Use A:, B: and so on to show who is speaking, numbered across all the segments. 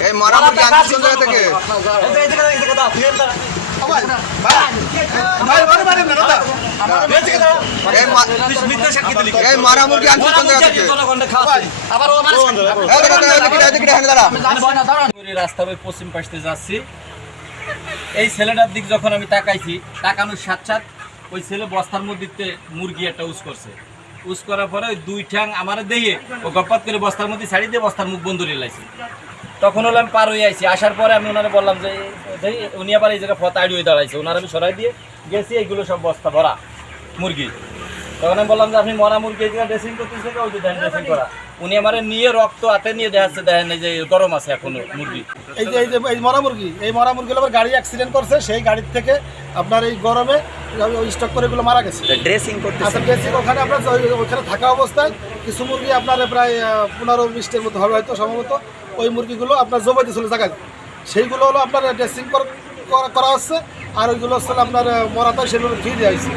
A: এই মারা মুরগি আনছিস কোন জায়গা থেকে? এই মারা মুরগি আনছিস কোন জায়গা থেকে?
B: ওই পশ্চিম পাশে যাচ্ছি এই ছেলেটার দিক যখন আমি তাকাইছি, তাকানোর সাথ সাথ ওই ছেলে বস্তার মধ্যে মুরগি একটা উস করছে। উস করার পরে ওই দুই ঠ্যাং আমার দিয়ে ও গপ্পাত করে বস্তার মধ্যে ছাড়ি দিয়ে বস্তার মুখ বন্ধ রেলাইছি তখন হলো আমি পার হয়ে আইছি। আসার পরে আমি ওনারা বললাম যে উনি আবার এই জায়গায় ফতাড়ি হয়ে দাঁড়াইছে। ওনারা আমি সরাই দিয়ে গেছি, এইগুলো সব বস্তা ভরা মুরগি। তখন আমি বললাম যে আপনি মরা মুরগি জায়গায় ড্রেসিং করতেছে ওই যে দেখেন ড্রেসিং করা। উনি আমার নিয়ে রক্ত হাতে নিয়ে দেখাচ্ছে দেখেন এই যে গরম আছে এখনও মুরগি।
C: এই যে এই যে এই মরা মুরগি এই মরা মুরগিগুলো আবার গাড়ি অ্যাক্সিডেন্ট করছে সেই গাড়ির থেকে আপনার এই গরমে ওই স্টক করে এগুলো মারা গেছে।
A: ড্রেসিং করতে
C: আচ্ছা ড্রেসিং ওখানে আপনার ওই- ওখানে থাকা অবস্থায় কিছু মুরগি আপনার প্রায় পনেরো বিশটের মতো হবে হয়তো সম্ভবত। ওই মুরগিগুলো আপনার জবাই দিয়েছিল জায়গায় সেইগুলো হলো আপনার ড্রেসিং করা হচ্ছে আর ওইগুলো হচ্ছে আপনার মরাতে সেগুলো ফ্রি দেওয়া হয়েছে।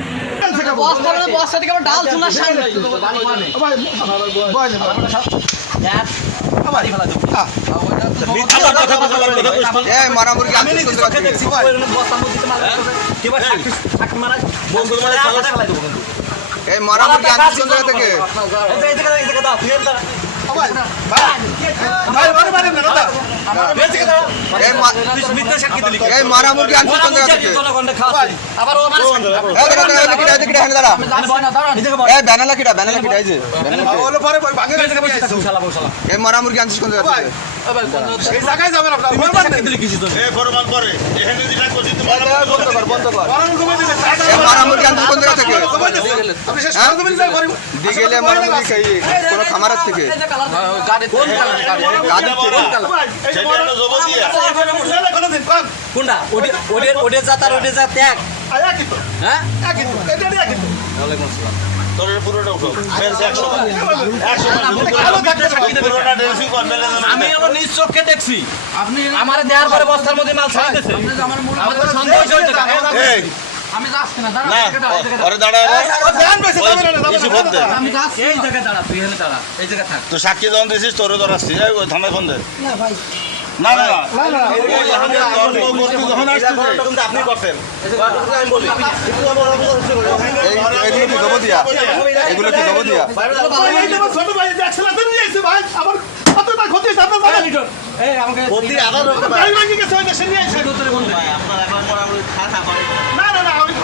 A: এই মারা মুরগি আনছিস কোন থেকে? এই মারা মুরগি আনছিস কোন জায়গা থেকে? এই মা- এই মারা মুরগি থেকে? দেখো, দেখো, দেখো, দাঁড়া। এই ব্যানালা কিটা ব্যানালা কিটা এই যে এই মারা মুরগি আনছিস কোন জায়গা থেকে?
C: এই জায়গায় যাবেন আপনার
A: এই মারা মুরগি আনছিস কোন জায়গা থেকে? হ্যাঁ? দিগেলে খাই কোন খামারের থেকে।
B: কোনটা? ওডে ওডে ওডে যা তার ওডে যা ত্যাগ হ্যাঁ? আমি আবার নিজ চোখে দেখছি। আপনি আমার দেওয়ার পরে বস্তার মধ্যে মাল ছাড়িতেছে। আমার সন্দেহ আমি যাচ্ছি না দাঁড়া জায়গায় দাঁড়া। আমি যাচ্ছি এই জায়গায় দাঁড়া তুই এখানে দাঁড়া এই জায়গায় থাক
D: তো সাক্ষী যখন দিছিস তোর ধর আসছি থানায় ফোন দে না না না আপনি করছেন
A: এগুলো কি দিয়া
C: ছোট ভাই নিয়ে ভাই কতটা ক্ষতি হয়েছে আপনার
B: এই আমাকে
C: নিয়ে এসে
D: আপনার এখন